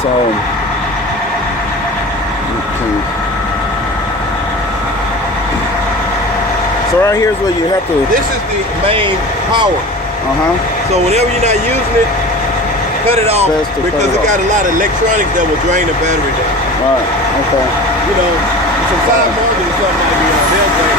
So, okay. So right here is where you have to. This is the main power. So whenever you're not using it, cut it off because it got a lot of electronics that will drain the battery down. Right. Okay. You know, some side markers or something might be on. They'll drain